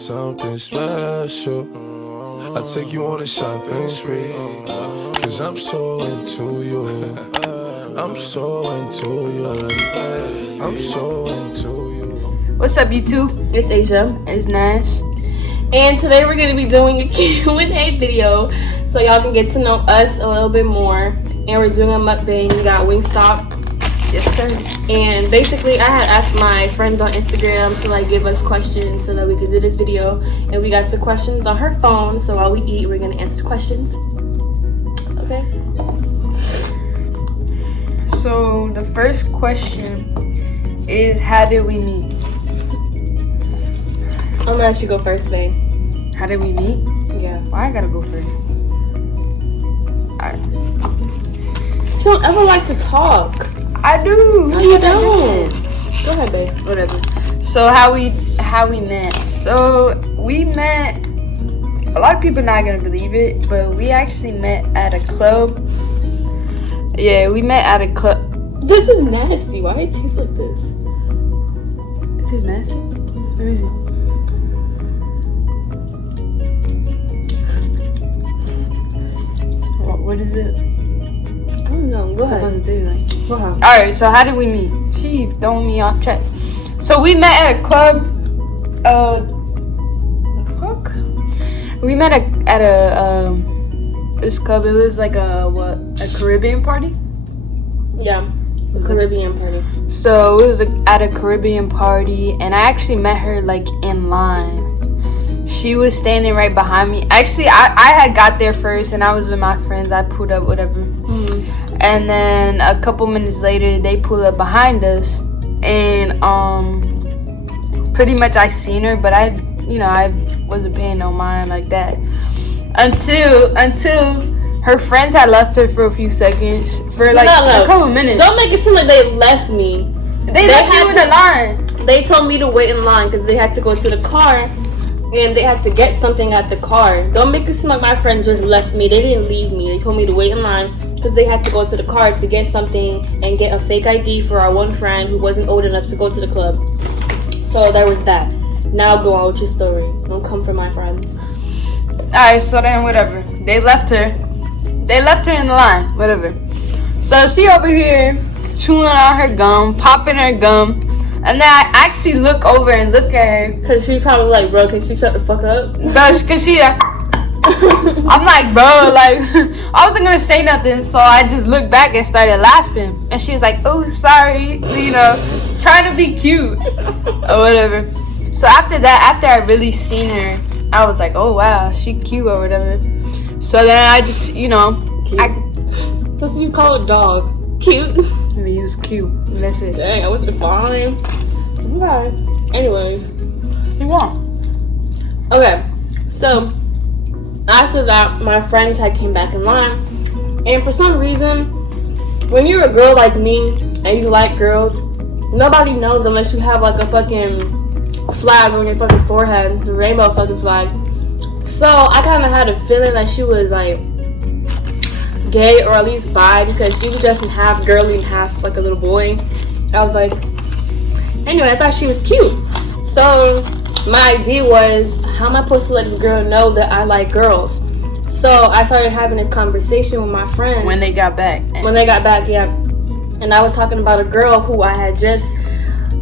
something special. I take you on a shopping spree, cause I'm so into you. I'm so into you. I'm so into you. What's up, YouTube? It's Asia. It's Nash. And today we're going to be doing a Q&A video so y'all can get to know us a little bit more. And we're doing a mukbang. We got Wingstop. Yes, sir. And basically, I had asked my friends on Instagram to like give us questions so that we could do this video. And we got the questions on her phone. So while we eat, we're going to answer the questions. Okay. So the first question is, how did we meet? I'm gonna let you go first, babe. How did we meet? Yeah. Why I gotta go first? Alright. She don't ever like to talk. I do. No, you don't. Go ahead, babe. Whatever. So how we met? So we met. A lot of people not gonna believe it, but we actually met at a club. Yeah, we met at a club. This is nasty. Why it tastes like this? Is it nasty? Let me see. What is it? I don't know. Go ahead. Go ahead. Alright, so how did we meet? She throwing me off track. So we met at a club. The fuck? We met at a this club. It was like a Caribbean party? Yeah. A Caribbean party. So it was at a Caribbean party, and I actually met her like in line. She was standing right behind me. Actually, I had got there first, and I was with my friends. I pulled up, whatever. And then a couple minutes later, they pulled up behind us, and pretty much I seen her, but I wasn't paying no mind like that until her friends had left her for a few seconds, for like a couple minutes. Don't make it seem like they left me. They left you in the line. They told me to wait in line because they had to go to the car. And they had to get something at the car. Don't make it seem like my friend just left me. They didn't leave me. They told me to wait in line because they had to go to the car to get something and get a fake ID for our one friend who wasn't old enough to go to the club. So there was that. Now go on with your story. Don't come for my friends. Alright, so then whatever. They left her in the line. Whatever. So she over here chewing on her gum, popping her gum. And then I actually look over and look at her. Cause she's probably like, bro, can she shut the fuck up? Bro, cause she I'm like, bro, like, I wasn't gonna say nothing, so I just looked back and started laughing. And she was like, oh, sorry, trying to be cute or whatever. So after I really seen her, I was like, oh wow, she cute or whatever. So then I just, cute. That's what you call a dog. Cute. He was cute. And that's it. Dang, I wasn't fine. Okay. Anyways. You won. Okay. So, after that, my friends had came back in line. And for some reason, when you're a girl like me, and you like girls, nobody knows unless you have like a fucking flag on your fucking forehead. The rainbow fucking flag. So, I kind of had a feeling that she was like gay or at least bi, because she was dressed in half girly and half like a little boy. I was like, anyway, I thought she was cute. So my idea was, how am I supposed to let this girl know that I like girls? So I started having this conversation with my friends. When they got back, yeah. And I was talking about a girl who I had just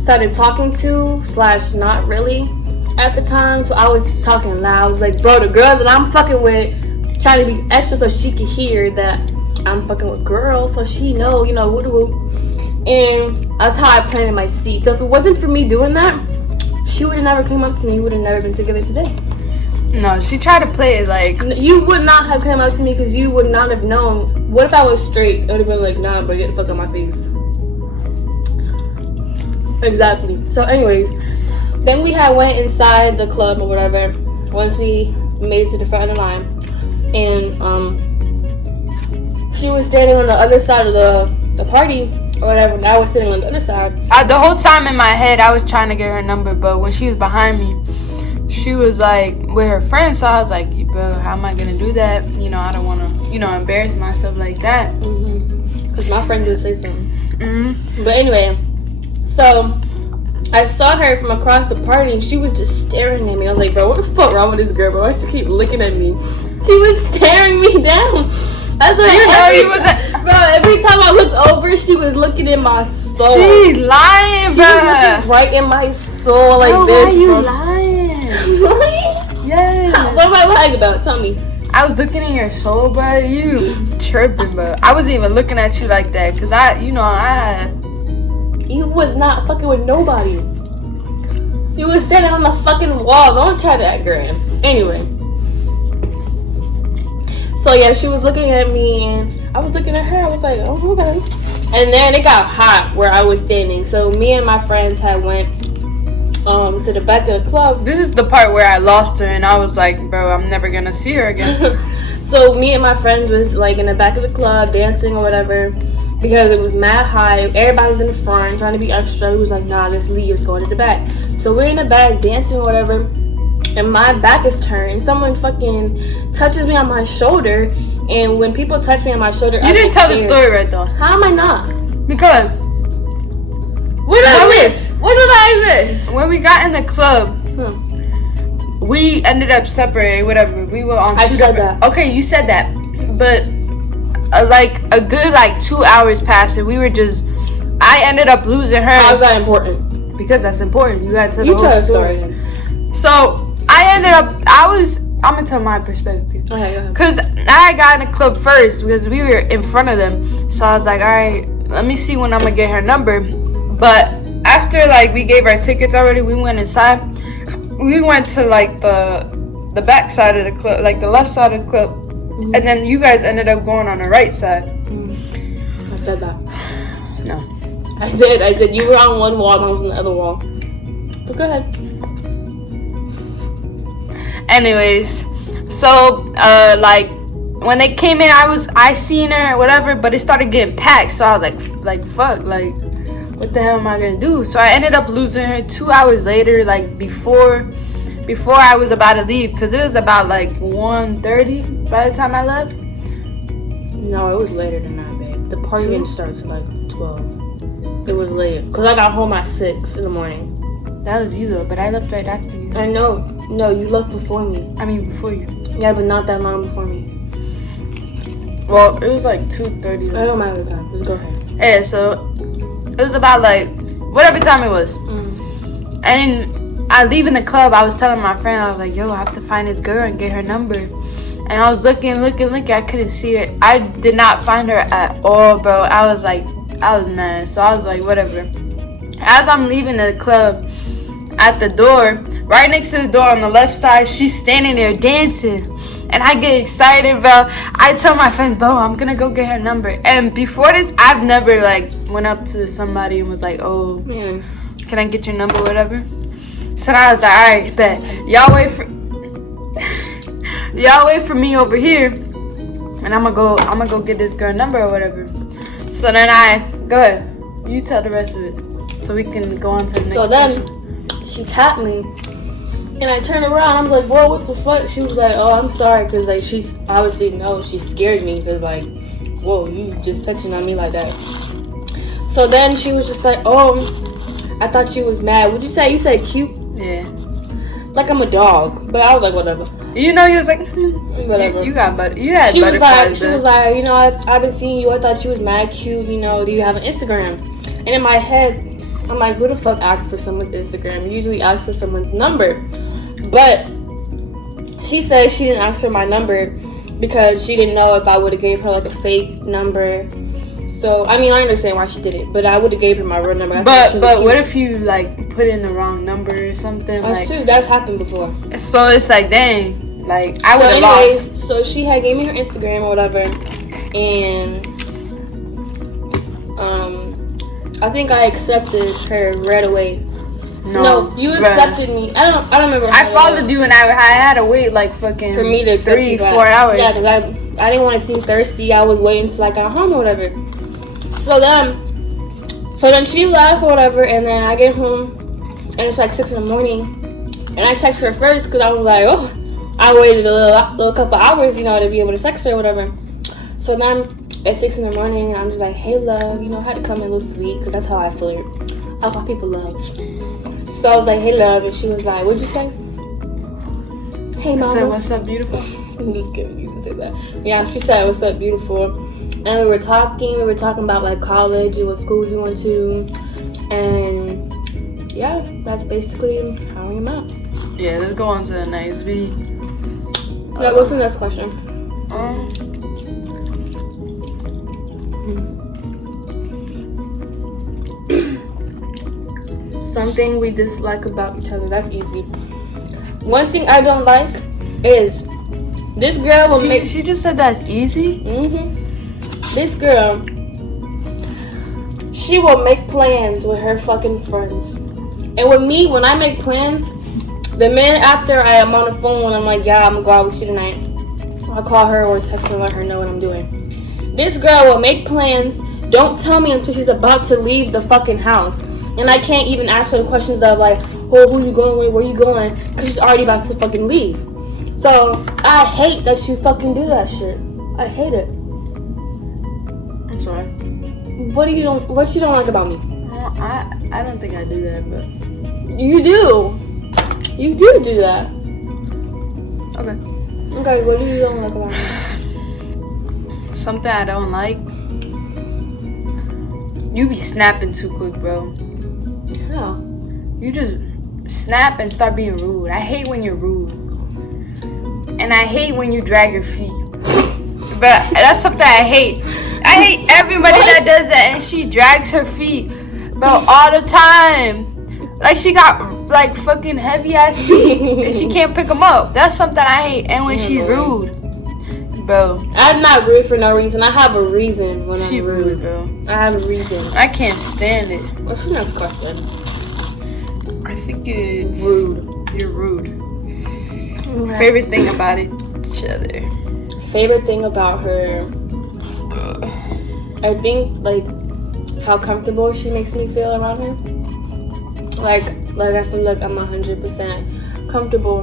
started talking to / not really at the time. So I was talking loud. I was like, bro, the girl that I'm fucking with, trying to be extra so she could hear that I'm fucking with girls, so she know, woo-woo. And that's how I planted my seed. So if it wasn't for me doing that, she would have never came up to me. We would have never been together today. No, she tried to play it like... You would not have come up to me because you would not have known. What if I was straight? It would have been like, nah, but get the fuck out my face. Exactly. So anyways, then we had went inside the club or whatever, once we made it to the front of the line. And she was standing on the other side of the party or whatever, and I was sitting on the other side. The whole time in my head, I was trying to get her number, but when she was behind me, she was like with her friends, so I was like, bro, how am I gonna do that? I don't want to, embarrass myself like that. Because my friend did say something. But anyway, so I saw her from across the party and she was just staring at me. I was like, bro, what the fuck wrong with this girl, bro? Why she keep looking at me? She was staring me down. That's what bro, every time I looked over, she was looking in my soul. She lying, bro. She was looking right in my soul like this, why you bro. lying? Yes. What am I lying about? Tell me. I was looking in your soul, bro. You tripping, bro. I wasn't even looking at you like that, cause You was not fucking with nobody. You was standing on the fucking wall. Don't try that, Graham. Anyway. So yeah, she was looking at me and I was looking at her. I was like, oh, okay. And then it got hot where I was standing. So me and my friends had went to the back of the club. This is the part where I lost her and I was like, bro, I'm never gonna see her again. So me and my friends was like in the back of the club dancing or whatever because it was mad high. Everybody was in the front trying to be extra. He was like, nah, let's leave. Let's go into the back. So we're in the back dancing or whatever. And my back is turned. Someone fucking touches me on my shoulder. And when people touch me on my shoulder, you didn't tell the story right though. How am I not? Because What did I miss? What did I miss? when we got in the club, we ended up separating. Whatever. We were on. I said that. Okay, you said that, but like a good 2 hours passed, and we were just. I ended up losing her. How is that important? Because that's important. You gotta tell You the tell whole a story. So I ended up. I'm gonna tell my perspective. Okay, go ahead. Cause I got in the club first because we were in front of them. So I was like, all right, let me see when I'm gonna get her number. But after we gave our tickets already, we went inside. We went to the back side of the club, the left side of the club, and then you guys ended up going on the right side. I said that. No, I did. I said you were on one wall and I was on the other wall. But go ahead. anyways, so when they came in, I seen her or whatever, but it started getting packed. So I was like fuck, what the hell am I gonna do? So I ended up losing her 2 hours later, before I was about to leave, because it was about 1:30 by the time I left. No, it was later than that, babe. The party didn't start till 12. It was late because I got home at 6 in the morning. That was you though, but I left right after you. I know. No, you left before me. I mean before you. Yeah, but not that long before me. Well, it was 2:30. I don't matter the time. Just go ahead. Yeah, so it was about whatever time it was. And I leave in the club, I was telling my friend, I was like, yo, I have to find this girl and get her number. And I was looking, I couldn't see her. I did not find her at all, bro. I was mad. So I was like, whatever. As I'm leaving the club, at the door, right next to the door on the left side, she's standing there dancing. And I get excited, bro. I tell my friends, bro, I'm gonna go get her number. And before this, I've never went up to somebody and was like, oh, Man. can I get your number, whatever. So I was like, all right, bet. Y'all wait for me over here, and I'm gonna go get this girl number or whatever. So then go ahead. You tell the rest of it, so we can go on to the next. So then she tapped me, and I turned around. I'm like, "Bro, what the fuck?" She was like, "Oh, I'm sorry," because she's obviously she scared me because whoa, you just touching on me like that. So then she was just like, "Oh, I thought she was mad." What'd you say? You said cute? Yeah. Like I'm a dog, but I was like, whatever. You know, he was like, whatever. You got butter. You had She was butterflies. like, I've been seeing you. I thought you was mad cute. Do you have an Instagram? And in my head, I'm like, who the fuck asks for someone's Instagram? You usually ask for someone's number. But she said she didn't ask for my number because she didn't know if I would have gave her a fake number. So I understand why she did it, but I would have gave her my real number. But what if you put in the wrong number or something? That's true. That's happened before. So it's dang, I would have lost. So she had gave me her Instagram or whatever, and I think I accepted her right away. No, you accepted me. I don't remember. I followed you and I had to wait fucking for me to accept 3-4 hours. Yeah, because I didn't want to seem thirsty. I was waiting till I got home or whatever. So then she left or whatever, and then I get home, and it's 6 in the morning, and I text her first because I was like, oh, I waited a little couple hours, to be able to text her or whatever. So then at 6 in the morning, I'm just like, hey love, I had to come in a little sweet because that's how I flirt. That's how people love. So I was like, hey, love. And she was like, what'd you say? Hey, I mama. said, what's up, beautiful? I'm just kidding. You can say that. Yeah, she said, what's up, beautiful? And we were talking about like college and what schools you went to. And yeah, that's basically how we met. Yeah, let's go on to the next beat. Yeah, what's the next question? Something we dislike about each other. That's easy. One thing I don't like is this girl will make. She just said that's easy? This girl, she will make plans with her fucking friends. And with me, when I make plans, the minute after I am on the phone, I'm like, yeah, I'm gonna go out with you tonight. I'll call her or text her and let her know what I'm doing. This girl will make plans, don't tell me until she's about to leave the fucking house. And I can't even ask her the questions of like, oh, who you going with, where you going? Because she's already about to fucking leave. So, I hate that you fucking do that shit. I hate it. I'm sorry. What you don't like about me? Well, I don't think I do that, but... You do. You do that. Okay. Okay, what do you don't like about me? Something I don't like? You be snapping too quick, bro. How? You just snap and start being rude. I hate when you're rude. And I hate when you drag your feet. But that's something I hate. I hate everybody that does that and she drags her feet, bro, all the time. Like she got like fucking heavy ass feet and she can't pick them up. That's something I hate. And when she's rude, bro. I'm not rude for no reason. I have a reason when She I'm rude. bro. I have a reason. I can't stand it. What's your next question? I think it's Rude. You're rude. Favorite thing about each other? Favorite thing about her? I think like how comfortable she makes me feel around her. Like I feel like I'm 100% comfortable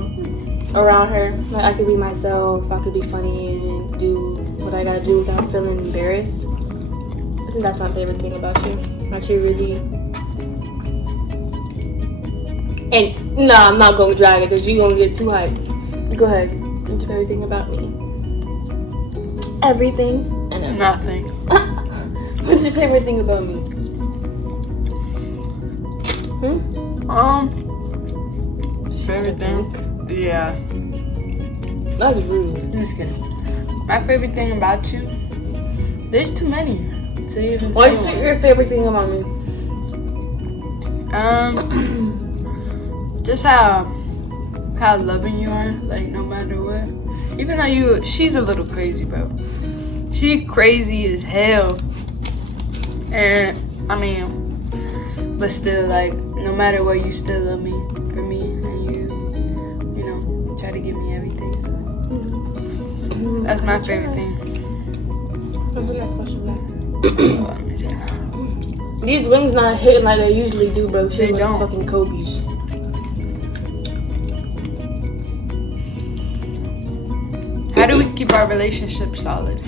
around her. Like I could be myself. I could be funny and do what I gotta do without feeling embarrassed. I think that's my favorite thing about you. Like you really. And no, I'm not gonna drag it because you gonna get too hyped. Go ahead. What's your favorite thing about me? Everything and everything. Nothing. What's your favorite thing about me? Favorite thing? Yeah. That's rude. I'm just kidding. My favorite thing about you? There's too many to even What's say your favorite thing about me? Just how loving you are, like no matter what. Even though she's a little crazy, bro. She crazy as hell. And I mean, but still, like no matter what, you still love me for me, and you know, try to give me everything. So that's my favorite thing. What's the next question, man? These wings not hitting like they usually do, bro. Shit, They like don't. fucking Kobe's. How do we keep our relationship solid?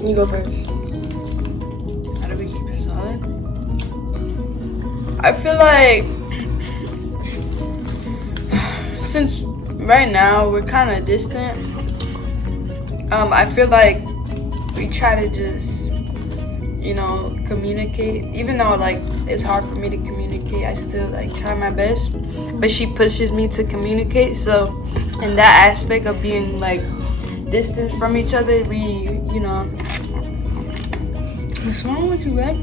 You go first. How do we keep it solid? I feel like since right now we're kind of distant, I feel like we try to just, you know, communicate. Even though like it's hard for me to communicate, I still like try my best. But she pushes me to communicate. So in that aspect of being like distant from each other, we, you know. What's wrong with you, babe?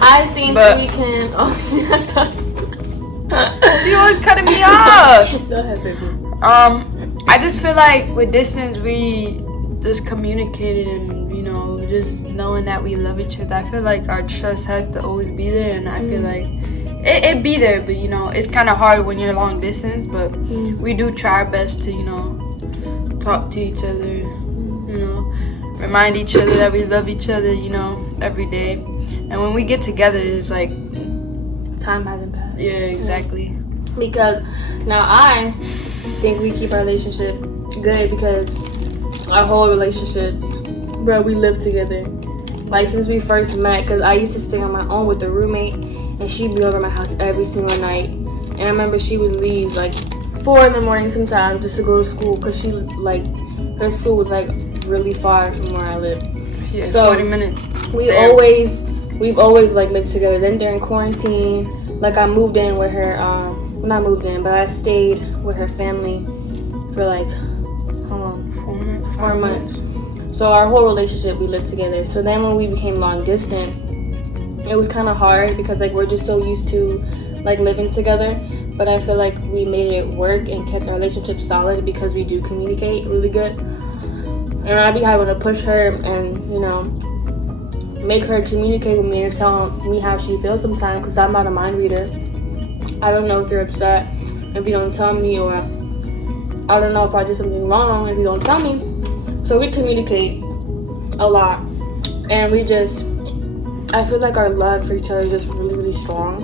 I think But- we can. Oh, She always cutting me off. Go ahead, baby. I just feel like with distance we just communicated and, you know, just knowing that we love each other. I feel like our trust has to always be there, and I feel like it be there, but you know, it's kind of hard when you're long distance, but we do try our best to, you know, talk to each other, you know, remind each other that we love each other, you know, every day. And when we get together, it's like, Time hasn't passed. yeah, exactly. Because now I think we keep our relationship good because our whole relationship, bro, we live together. like since we first met, because I used to stay on my own with a roommate, and she'd be over my house every single night. And I remember she would leave like 4 in the morning sometimes just to go to school, because she like her school was like really far from where I live. Yeah, so 40 minutes. We've always like lived together. Then during quarantine, like I moved in with her. Not moved in, but I stayed with her family for like how long? 4 months. So our whole relationship, we lived together. So then when we became long distance, it was kind of hard because like we're just so used to like living together. But I feel like we made it work and kept our relationship solid because we do communicate really good. And I'd be having to push her and, you know, make her communicate with me and tell me how she feels sometimes, because I'm not a mind reader. I don't know if you're upset if you don't tell me, or I don't know if I did something wrong if you don't tell me. So we communicate a lot, and I feel like our love for each other is just really, really strong.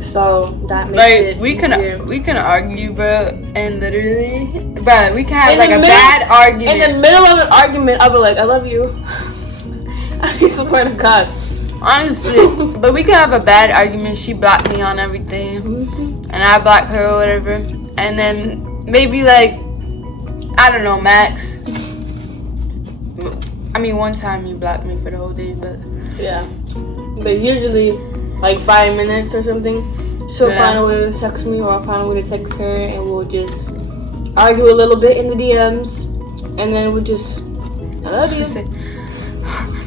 So that makes it we easier. we can argue, bro, and literally, bro, we can have In like the a middle- bad argument. In the middle of an argument, I'll be like, I love you. I swear to God. Honestly, but we can have a bad argument. She blocked me on everything, and I blocked her or whatever. And then maybe like, I don't know, max. I mean, one time you blocked me for the whole day, but Yeah. But usually, like 5 minutes or something, she'll find a way to text me, or I'll find a way to text her, and we'll just argue a little bit in the DMs, and then we'll just, I love you.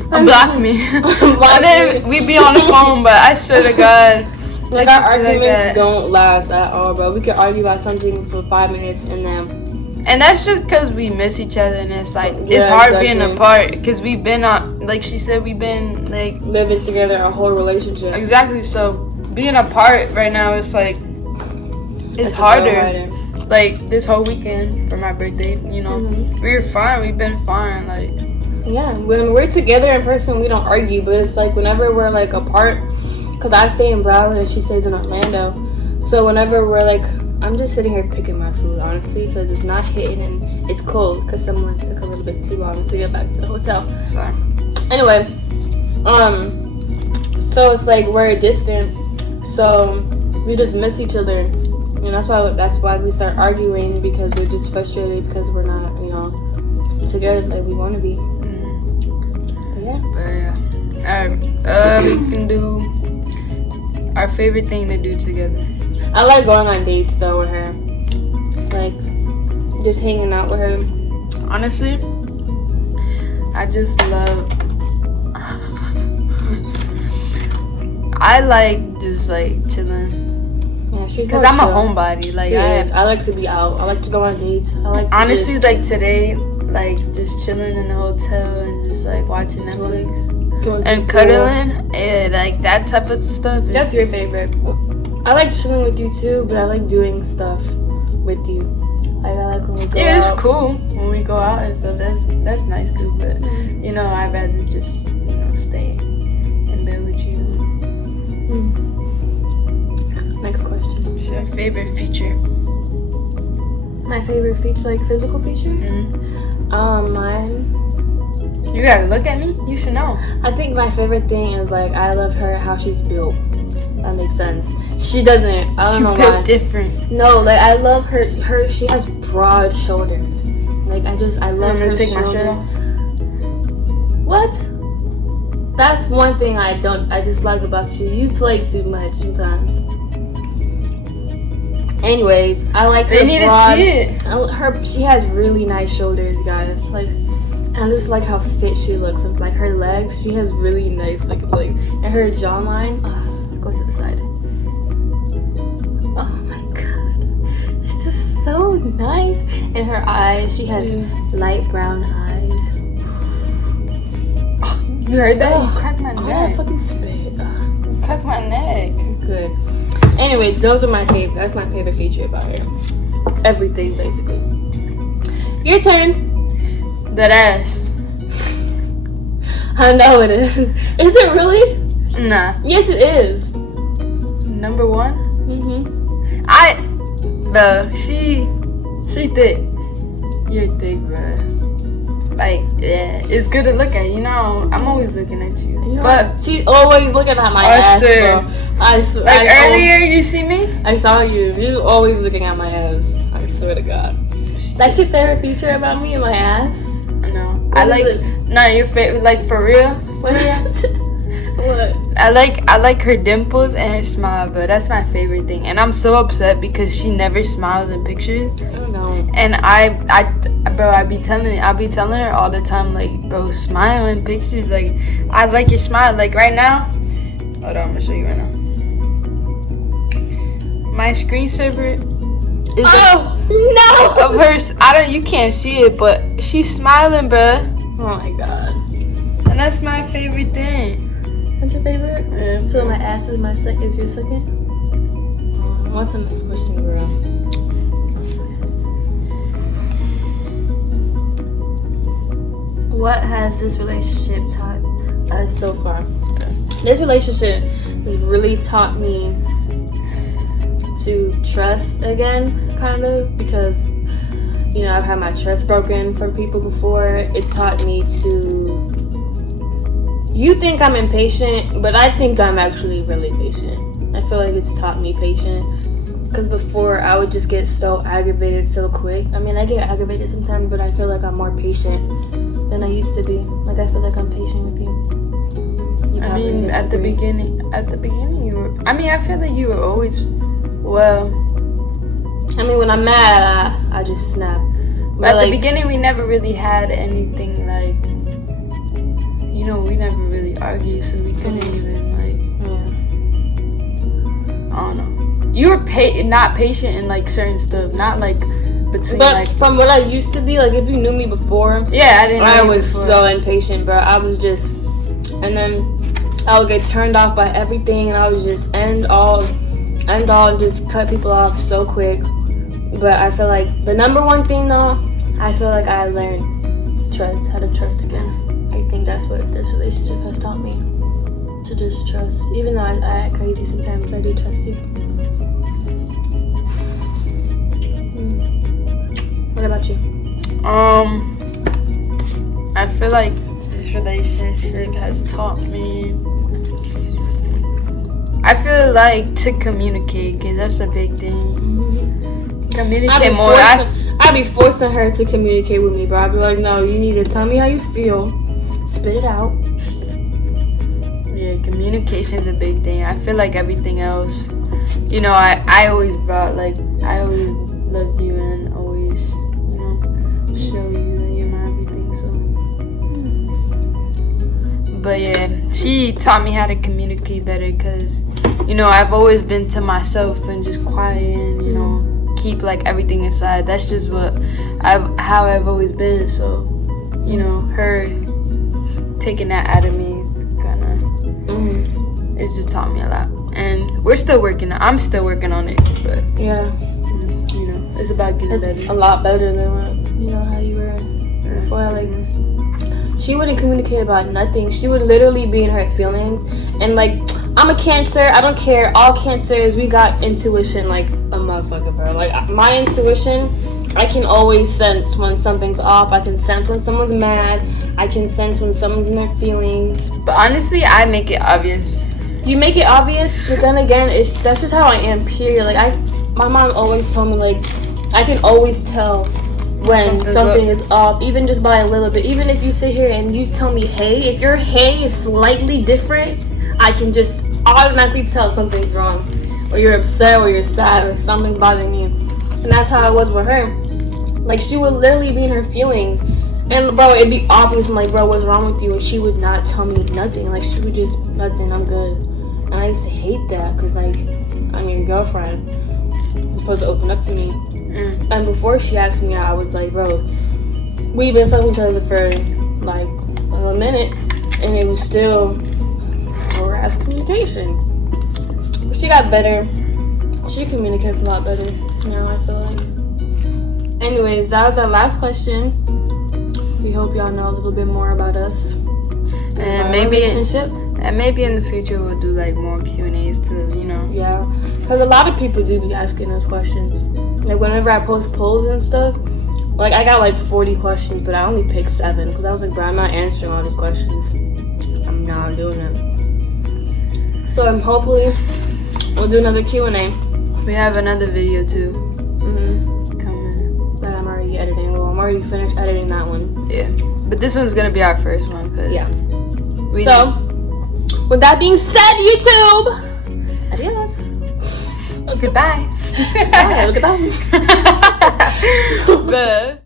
block me. And then we be on the phone, but I swear to God, Like our arguments don't last at all, bro. We could argue about something for 5 minutes and then. And that's just because we miss each other, and it's like it's Yeah, hard exactly. being apart because we've been on, like she said, we've been like Living together, our whole relationship. exactly. So being apart right now, it's like it's That's a harder. little Like this whole weekend for my birthday, you know, we were fine. We've been fine. Like Yeah, when we're together in person, we don't argue, but it's like whenever we're like apart, because I stay in Broward and she stays in Orlando. So whenever we're like, I'm just sitting here picking my food, honestly, because it's not hitting and it's cold because someone took a little bit too long to get back to the hotel. sorry. Anyway, so it's like we're distant, so we just miss each other, and that's why we start arguing, because we're just frustrated because we're not, you know, together like we want to be. But yeah. But yeah. We can do our favorite thing to do together. I like going on dates though with her, like just hanging out with her. Honestly, I just love. I like just like chilling. Yeah, she's Cause I'm a homebody. Like I like to be out. I like to go on dates. I like to honestly like today, like just chilling in the hotel and just like watching Netflix go to and the cuddling. Yeah, like that type of stuff. That's your favorite. I like chilling with you too, but I like doing stuff with you. Like I like when we go Yeah, it's out. cool when we go out and stuff. That's nice too. But you know, I'd rather just stay in bed with you. Next question. What's your favorite feature? My favorite feature, like physical feature? Mine. You gotta look at me. You should know. I think my favorite thing is like I love her how she's built. That makes sense. She doesn't. I don't know built why. different. No, like I love her. She has broad shoulders. Like I love her take my shirt shoulder. off. What? That's one thing I dislike about you. You play too much sometimes. Anyways, I like her They need broad. to see it. She has really nice shoulders, guys. Like, I just like how fit she looks. And like her legs, she has really nice like and her jawline. Let's go to the side. Oh my god, it's just so nice. And her eyes, she has light brown eyes. You heard that? Oh, You cracked my I gotta neck. fucking spit. You cracked my neck. Good. Anyway, those are my favorite. That's my favorite feature about her. Everything, basically. Your turn. That ass. I know it is. Is it really? Nah. Yes, it is. Number one. Mhm. She thick. You're thick, bro. Like, yeah, it's good to look at. You know, I'm always looking at you. You know, But she's always looking at my ass, sure. bro. I swear. like earlier, you see me? I saw you. You always looking at my ass. I swear to God. That's your favorite feature about me, my ass? No, What I is like. it? No, your favorite, like for real. What? I like her dimples and her smile, bro. That's my favorite thing. And I'm so upset because she never smiles in pictures. I don't know. And bro, I be telling her all the time, like, bro, smile in pictures. Like, I like your smile. Like right now. Hold on, I'm gonna show you right now. My screensaver is of her. You can't see it, but she's smiling, bro. Oh my God. And that's my favorite thing. What's your favorite? So my ass is is your second? What's the next question, girl? What has this relationship taught Us so far. This relationship has really taught me to trust again, kind of, because, you know, I've had my trust broken from people before. It taught me to. You think I'm impatient, but I think I'm actually really patient. I feel like it's taught me patience. Because before, I would just get so aggravated so quick. I mean, I get aggravated sometimes, but I feel like I'm more patient than I used to be. Like, I feel like I'm patient with you. I mean, at the beginning, you were. I mean, I feel like you were always. Well, I mean, when I'm mad, I just snap. But at the beginning, we never really had anything like. You know, we never really argued, so we couldn't even like. Yeah. I don't know. You were not patient in like certain stuff, not like between But like. from what I used to be, like if you knew me before, Yeah, I didn't. Know I you was before. so impatient, bro. I was just, and then I would get turned off by everything, and I would just end all, and just cut people off so quick. But I feel like the number one thing though, I feel like I learned how to trust again. I think that's what this relationship has taught me, to just trust. Even though I act crazy sometimes, I do trust you. What about you? I feel like this relationship has taught me. I feel like to communicate, cause that's a big thing. Communicate more. I'd be forcing her to communicate with me, bro. I'd be like, no, you need to tell me how you feel. Spit it out. Yeah, communication is a big thing. I feel like everything else, you know, I always brought like I always loved you and always, you know, show you that you're my everything. So, but yeah, she taught me how to communicate better because, you know, I've always been to myself and just quiet and, you know, keep like everything inside. That's just how I've always been. So, you know, her taking that out of me kind of it just taught me a lot, and I'm still working on it, but Yeah. you know, it's about getting It's better. a lot better than what, you know, how you were before. Like, she wouldn't communicate about nothing. She would literally be in her feelings. And like, I'm a Cancer. I don't care. All Cancers, we got intuition like a motherfucker, bro. Like, my intuition, I can always sense when something's off. I can sense when someone's mad. I can sense when someone's in their feelings. But honestly, I make it obvious. You make it obvious, but then again, that's just how I am, period. Like, my mom always told me, like, I can always tell when something is off, even just by a little bit. Even if you sit here and you tell me hey, if your hey is slightly different, I can just automatically tell something's wrong. Or you're upset, or you're sad, or something's bothering you. And that's how I was with her. Like, she would literally be in her feelings. And, bro, it'd be obvious. I'm like, bro, what's wrong with you? And she would not tell me nothing. Like, she would just, nothing, I'm good. And I used to hate that because, like, I'm your girlfriend. You're supposed to open up to me. And before she asked me out, I was like, bro, we've been fucking each other for, like, a minute. And it was still harassed communication. But she got better. She communicates a lot better now, I feel like. Anyways, that was our last question. We hope y'all know a little bit more about us. And maybe in the future we'll do like more Q&As to, you know. Yeah, because a lot of people do be asking us questions. Like, whenever I post polls and stuff, Like, I got like 40 questions, but I only picked 7 because I was like, bro, I'm not answering all these questions. I'm not doing it. So hopefully we'll do another Q&A. We have another video too coming. That I'm already editing. Well, I'm already finished editing that one. Yeah, but this one's gonna be our first one. Cause Yeah. we So, with that being said, YouTube, adios. goodbye. Bye. Goodbye. But